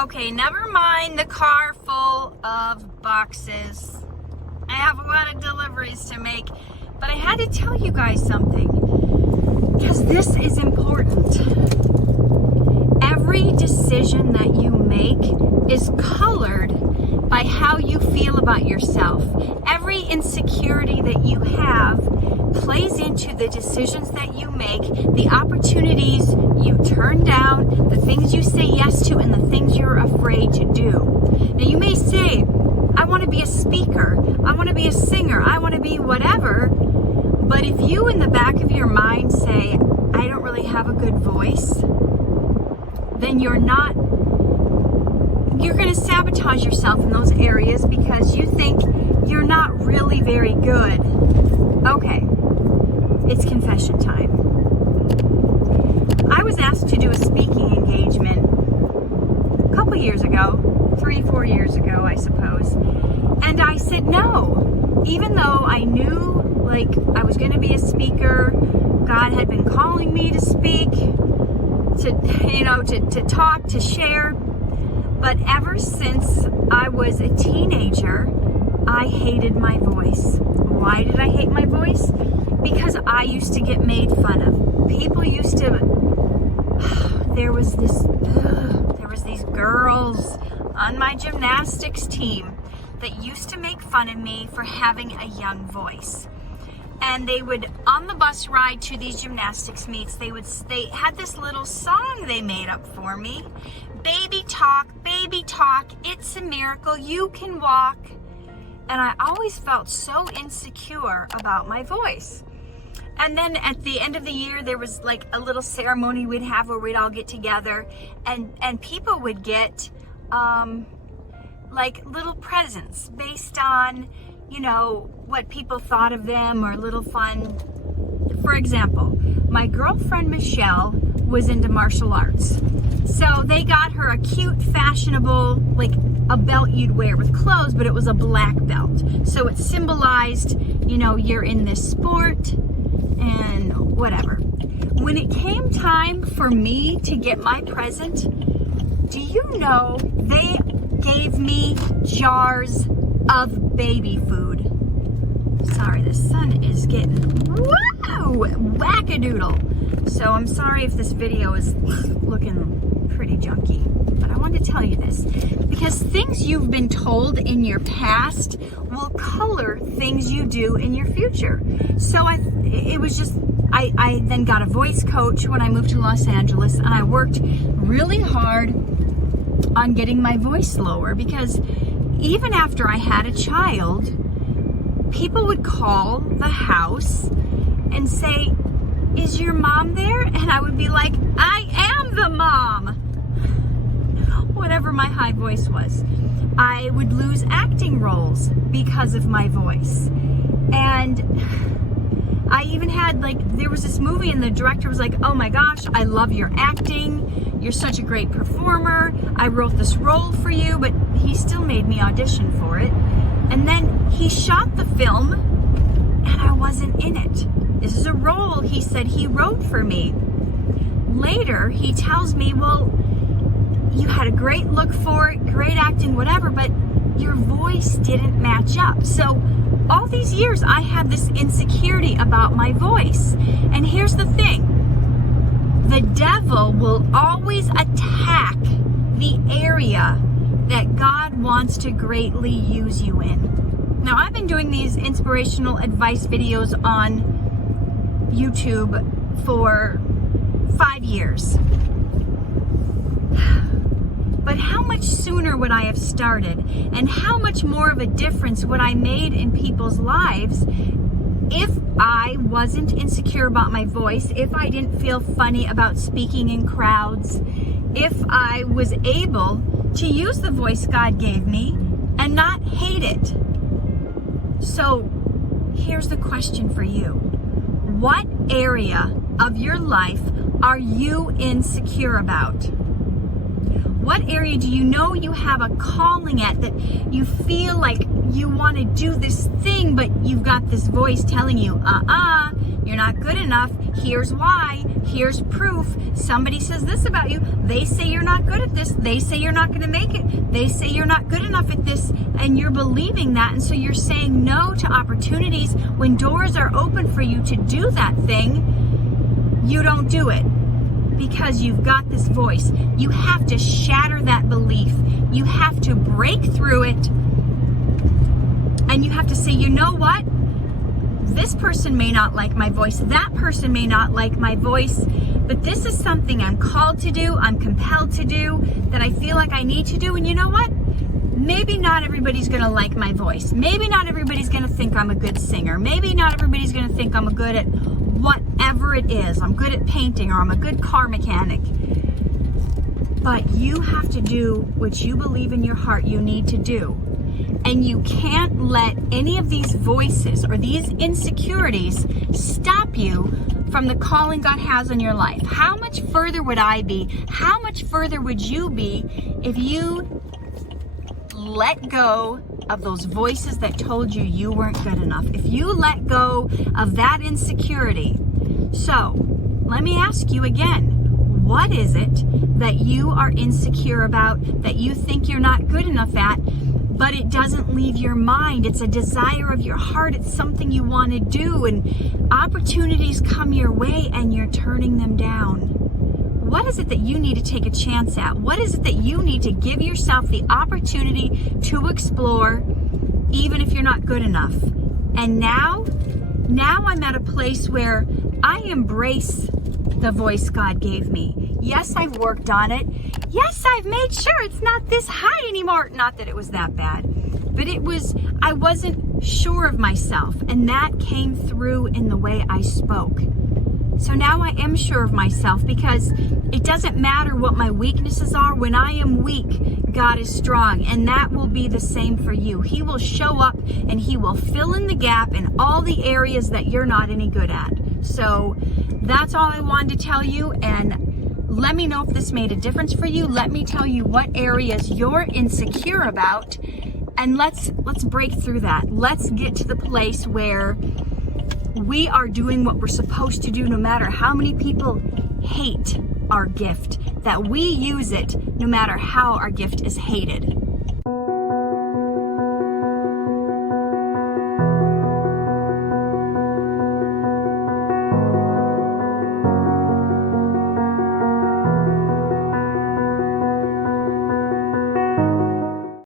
Okay, never mind the car full of boxes. I have a lot of deliveries to make, but I had to tell you guys something because this is important. Every decision that you make is colored by how you feel about yourself. Every insecurity that you have plays into the decisions that you make, the opportunities you turn down, the things you say yes to, and the things you're afraid to do. Now you may say, I want to be a speaker, I want to be a singer, I want to be whatever, but if you in the back of your mind say, I don't really have a good voice, then you're going to sabotage yourself in those areas because you think you're not really very good. Okay, it's confession time. I was asked to do a speaking engagement a couple years ago, 3-4 years ago, I suppose, and I said no, even though I knew like I was going to be a speaker. God had been calling me to speak, to talk, to share. But ever since I was a teenager, I hated my voice. Why did I hate my voice? Because I used to get made fun of. People used to, there was these girls on my gymnastics team that used to make fun of me for having a young voice. And they would, on the bus ride to these gymnastics meets, they had this little song they made up for me. Baby talk, it's a miracle, you can walk. And I always felt so insecure about my voice. And then at the end of the year, there was like a little ceremony we'd have where we'd all get together and people would get like little presents based on, what people thought of them or little fun. For example, my girlfriend Michelle was into martial arts. So they got her a cute, fashionable, like a belt you'd wear with clothes, but it was a black belt. So it symbolized, you're in this sport and whatever. When it came time for me to get my present, do you know they gave me jars of baby food? Sorry, the sun is getting wackadoodle. So I'm sorry if this video is looking pretty junky, but I wanted to tell you this because things you've been told in your past will color things you do in your future. So I then got a voice coach when I moved to Los Angeles, and I worked really hard on getting my voice lower because even after I had a child, people would call the house and say, is your mom there? And I would be like, I am the mom. Whatever my high voice was. I would lose acting roles because of my voice. And I even had there was this movie and the director was like, oh my gosh, I love your acting. You're such a great performer. I wrote this role for you, but he still made me audition for it. And then he shot the film and I wasn't in it. This is a role he said he wrote for me. Later, he tells me, well, you had a great look for it, great acting, whatever, but your voice didn't match up. So all these years, I had this insecurity about my voice. And here's the thing. The devil will always attack the area that God wants to greatly use you in. Now, I've been doing these inspirational advice videos on YouTube for 5 years. But how much sooner would I have started? And how much more of a difference would I made in people's lives if I wasn't insecure about my voice, if I didn't feel funny about speaking in crowds, if I was able to use the voice God gave me and not hate it? So here's the question for you. What area of your life are you insecure about? What area do you know you have a calling at that you feel like you want to do this thing, but you've got this voice telling you, you're not good enough. Here's why. Here's proof. Somebody says this about you. They say you're not good at this. They say you're not going to make it. They say you're not good enough at this. And you're believing that. And so you're saying no to opportunities. When doors are open for you to do that thing, you don't do it because you've got this voice. You have to shatter that belief. You have to break through it. And you have to say, you know what? This person may not like my voice. That person may not like my voice. But this is something I'm called to do. I'm compelled to do. That I feel like I need to do. And you know what? Maybe not everybody's going to like my voice. Maybe not everybody's going to think I'm a good singer. Maybe not everybody's going to think I'm good at whatever it is. I'm good at painting, or I'm a good car mechanic. But you have to do what you believe in your heart you need to do. And you can't let any of these voices or these insecurities stop you from the calling God has on your life. How much further would I be? How much further would you be if you let go of those voices that told you you weren't good enough? If you let go of that insecurity. So, let me ask you again. What is it that you are insecure about, that you think you're not good enough at, but it doesn't leave your mind? It's a desire of your heart. It's something you want to do, and opportunities come your way and you're turning them down. What is it that you need to take a chance at? What is it that you need to give yourself the opportunity to explore, even if you're not good enough? And now I'm at a place where I embrace the voice God gave me. Yes, I've worked on it. Yes, I've made sure it's not this high anymore. Not that it was that bad, but I wasn't sure of myself, and that came through in the way I spoke. So now I am sure of myself, because it doesn't matter what my weaknesses are. When I am weak, God is strong, and that will be the same for you. He will show up and He will fill in the gap in all the areas that you're not any good at. So that's all I wanted to tell you, and let me know if this made a difference for you. Let me tell you what areas you're insecure about, and let's break through that. Let's get to the place where we are doing what we're supposed to do, no matter how many people hate our gift, that we use it no matter how our gift is hated.